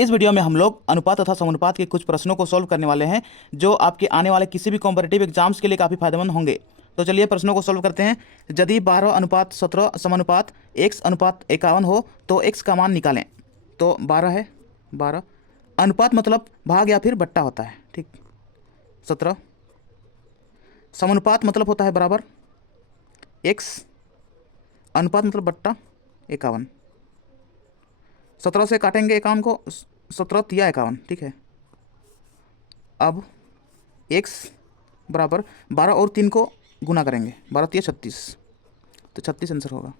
इस वीडियो में हम लोग अनुपात तथा समानुपात के कुछ प्रश्नों को सॉल्व करने वाले हैं जो आपके आने वाले किसी भी कॉम्पिटिटिव एग्जाम्स के लिए काफ़ी फायदेमंद होंगे। तो चलिए प्रश्नों को सॉल्व करते हैं। यदि 12:17 समानुपात x:51 हो तो x का मान निकालें। तो 12 है, 12 अनुपात मतलब भाग या फिर बट्टा होता है, ठीक। 17 समानुपात मतलब होता है बराबर, x अनुपात मतलब बट्टा 51। 17 से काटेंगे 51 को, 17 तिया 51, ठीक है। अब x बराबर 12 और 3 को गुना करेंगे, 12 तिया 36, तो 36 आंसर होगा।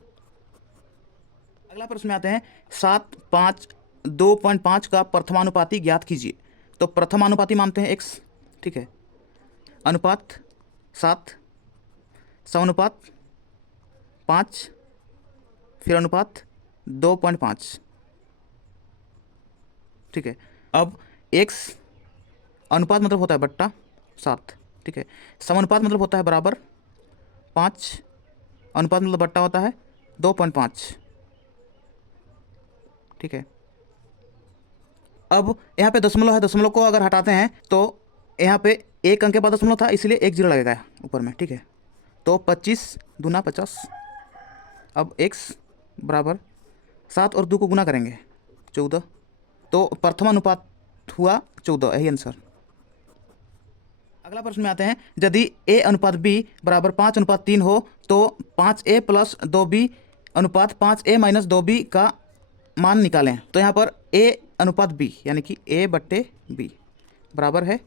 अगला प्रश्न में आते हैं, 7, 5, 2.5 का प्रथमानुपाती ज्ञात कीजिए। तो प्रथमानुपाती मानते हैं x, ठीक है। अनुपात 7, समानुपात 5, फिर अनुपात 2.5, ठीक है। अब x अनुपात मतलब होता है बट्टा 7, ठीक है। समानुपात मतलब होता है बराबर 5, अनुपात मतलब बट्टा होता है 2.5, ठीक है। अब यहाँ पे दशमलव है, दशमलव को अगर हटाते हैं तो यहाँ पे एक अंक के बाद दशमलव था, इसलिए एक जीरो लगेगा ऊपर में, ठीक है। तो 25 दूना 50। अब x बराबर 7 और 2 को गुना करेंगे 14, तो प्रथम अनुपात हुआ 14, यही आंसर। अगला प्रश्न में आते हैं, यदि a अनुपात b बराबर 5:3 हो तो 5a प्लस 2b अनुपात 5a माइनस 2b का मान निकालें। तो यहाँ पर a अनुपात b यानी कि a/b बराबर है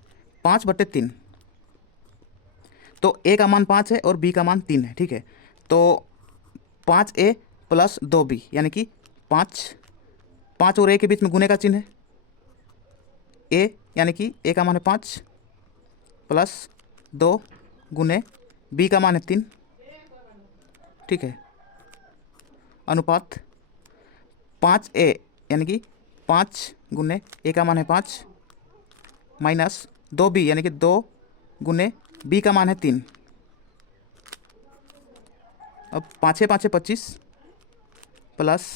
5/3। तो a का मान 5 है और b का मान 3 है, ठीक है। तो 5a प्लस 2b यानी कि 5 और a के बीच में गुने का चिन्ह है, a यानी कि a का मान है 5 प्लस 2 गुने b का मान है 3, ठीक है। अनुपात 5a यानी कि 5 गुने a का मान है 5 माइनस 2b यानी कि 2 गुने b का मान है 3। अब 5 5 25 प्लस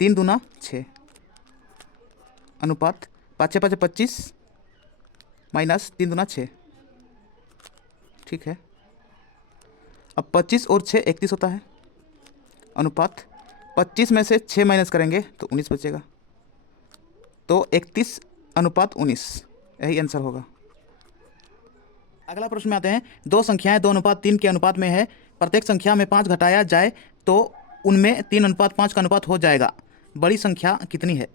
3 दूना 6, अनुपात 5 5 25 माइनस 3 दूना 6, ठीक है। अब 25 और 6 31 होता है। अनुपात 25 में से 6 माइनस करेंगे तो 19 बचेगा, तो 31 अनुपात 19, यही आंसर होगा। अगला प्रश्न में आते हैं, दो संख्याएं 2:3 के अनुपात में है, प्रत्येक संख्या में 5 घटाया जाए तो उनमें 3:5 का अनुपात हो जाएगा, बड़ी संख्या कितनी है।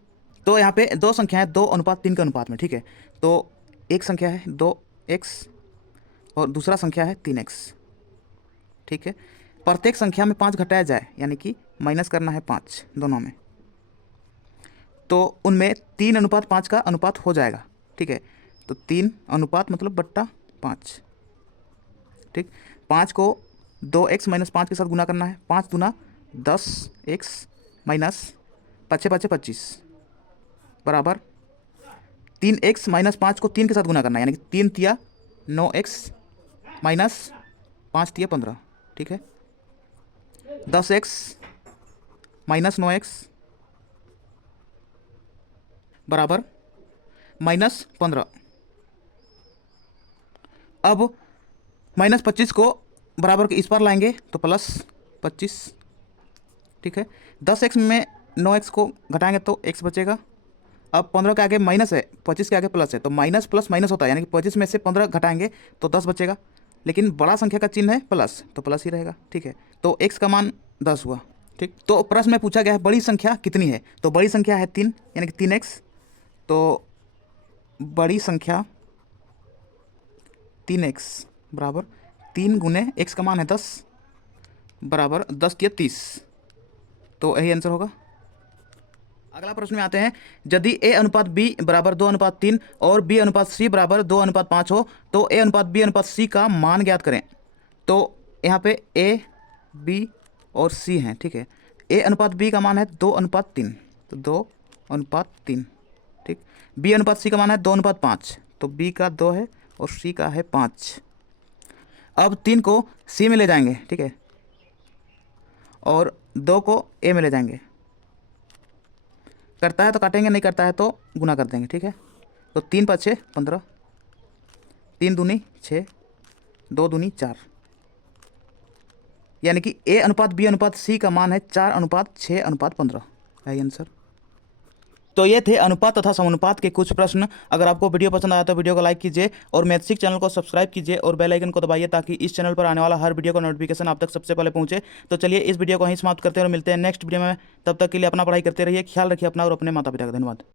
तो यहाँ पे दो संख्याएं 2:3 के अनुपात में, ठीक है। तो एक संख्या है 2x और दूसरा संख्या है 3x, ठीक है। प्रत्येक संख्या में 5 घटाया जाए यानी कि माइनस करना है 5 दोनों में, तो उनमें 3:5 का अनुपात हो जाएगा, ठीक है। तो 3 अनुपात मतलब बट्टा 5, ठीक। 5 को 2x माइनस 5 के साथ गुना करना है, 5 दूना 10x माइनस 5 5 25 बराबर 3x माइनस 5 को 3 के साथ गुना करना है, यानी कि 3 तिया 9x माइनस 5 तिया 15, ठीक है। 10x माइनस 9x बराबर -15। अब -25 को बराबर के इस पार लाएंगे तो +25, ठीक है। 10x में 9x को घटाएंगे तो x बचेगा। अब 15 के आगे माइनस है, 25 के आगे प्लस है, तो माइनस प्लस माइनस होता है, यानी कि 25 में से 15 घटाएंगे तो 10 बचेगा, लेकिन बड़ा संख्या का चिन्ह है प्लस, तो प्लस ही रहेगा, ठीक है। तो x का मान 10 हुआ, ठीक। तो प्रश्न में पूछा गया है बड़ी संख्या कितनी है, तो बड़ी संख्या है 3 यानी कि 3x। तो बड़ी संख्या 3x बराबर 3 गुने x का मान है 10 बराबर 10 तिया 30, तो यही आंसर होगा। अगला प्रश्न में आते हैं, यदि a अनुपात b बराबर 2:3 और b अनुपात c बराबर 2:5 हो तो a अनुपात b अनुपात c का मान ज्ञात करें। तो यहाँ पे a b और c हैं, ठीक है। a अनुपात b का मान है 2:3, तो 2:3, ठीक। b अनुपात c का मान है 2:5, तो b का 2 है और c का है 5। अब 3 को c में ले जाएंगे, ठीक है, और 2 को a में ले जाएंगे, करता है तो काटेंगे, नहीं करता है तो गुना कर देंगे, ठीक है। तो 3 × 6 15, 3 दूनी 6, 2 दूनी 4, यानी कि A/B/C का मान है 4/6/15 है आंसर। तो ये थे अनुपात तथा समानुपात के कुछ प्रश्न। अगर आपको वीडियो पसंद आया तो वीडियो को लाइक कीजिए और मैथसिक चैनल को सब्सक्राइब कीजिए और बेल आइकन को दबाइए ताकि इस चैनल पर आने वाला हर वीडियो का नोटिफिकेशन आप तक सबसे पहले पहुंचे। तो चलिए इस वीडियो को यहीं समाप्त करते हैं और मिलते हैं नेक्स्ट वीडियो में। तब तक के लिए अपना पढ़ाई करते रहिए, ख्याल रखिए अपना और अपने माता पिता का। धन्यवाद।